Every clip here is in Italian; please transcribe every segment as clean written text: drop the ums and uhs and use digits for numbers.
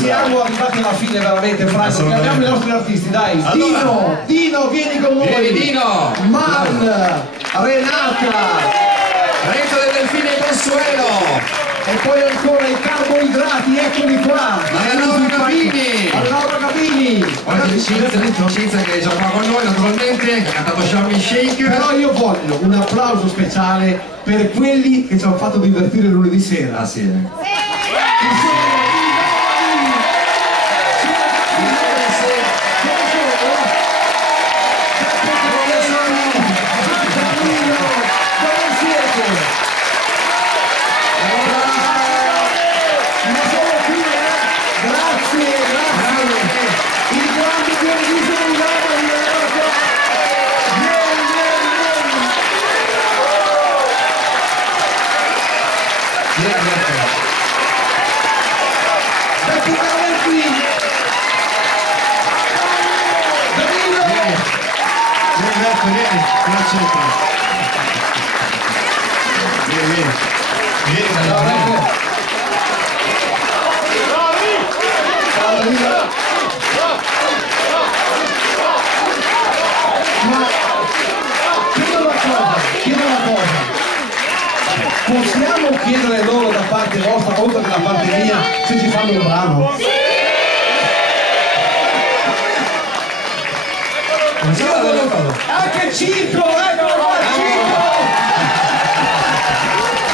Siamo arrivati alla fine veramente, Franco. Chiamiamo i nostri artisti, dai. Allora. Dino, vieni con noi. Vieni, Dino. Man, Renata, Renzo del Delfino e Consuelo. e poi ancora i carboidrati, eccoli qua. Laura Gabini. Oggi Cinzia che è già qua con noi naturalmente, ha cantato Sharmy Shake. Però io voglio un applauso speciale per quelli che ci hanno fatto divertire lunedì sera. Ah sì. Possiamo chiedere loro da parte vostra, oltre che da parte mia, se ci fanno un brano? Anche Cico, eccolo qua, Cico!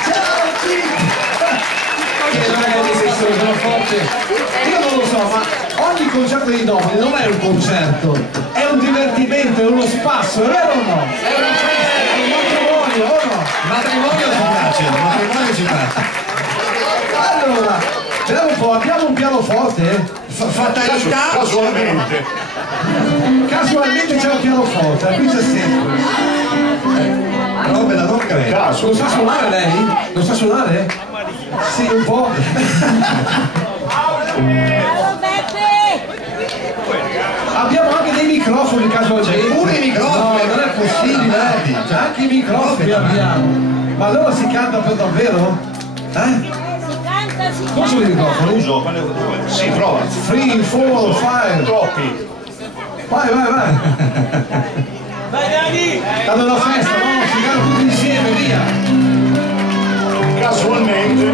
Ciao Cico! Io non lo so, ma ogni concerto di Domini non è un concerto, è un divertimento, è uno spasso, è vero o no? È una festa, è un matrimonio, o no? Matrimonio ci piace. Allora, vediamo un po', abbiamo un pianoforte? Fatalità. Casualmente c'è un pianoforte, qui c'è sempre. Robe da non credere. Lo sa suonare lei? Lo sa suonare? Sì, un po'. Abbiamo anche dei microfoni casualmente. Pure i microfoni? No, non è possibile, anche i microfoni abbiamo. Ma allora si canta per davvero? Come sono i microfoni? Sì, prova. 3, 4, 5. Troppi. Vai. Vai Dani! Stanno alla festa, no? Si cantano tutti insieme, via. Casualmente.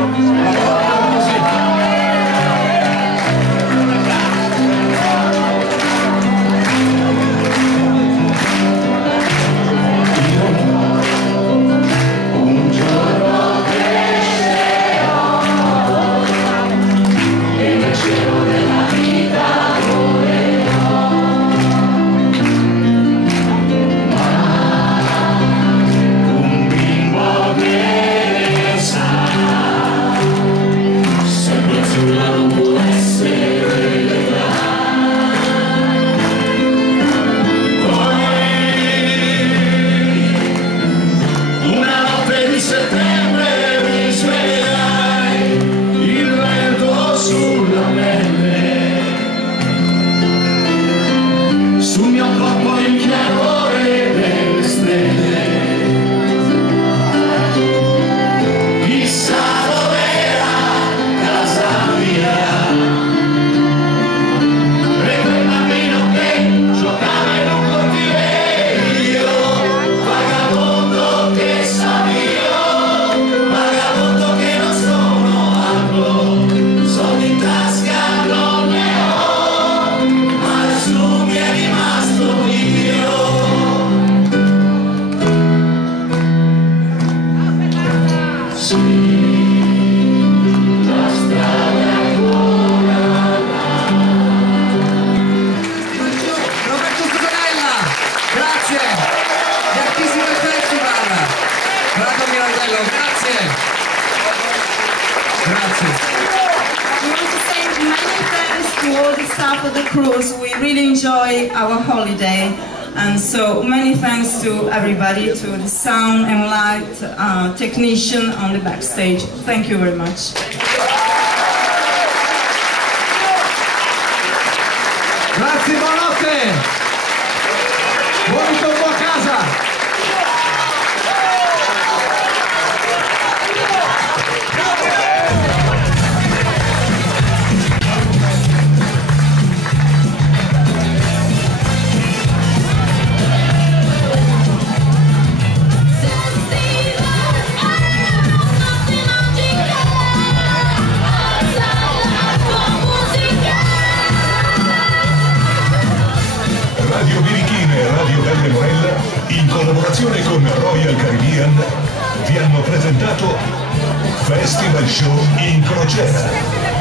We really enjoy our holiday, and so many thanks to everybody, to the sound and light technician on the backstage. Thank you very much. Grazie, buonanotte! Buon ritorno a casa! collaborazione con Royal Caribbean vi hanno presentato Festival Show in crociera.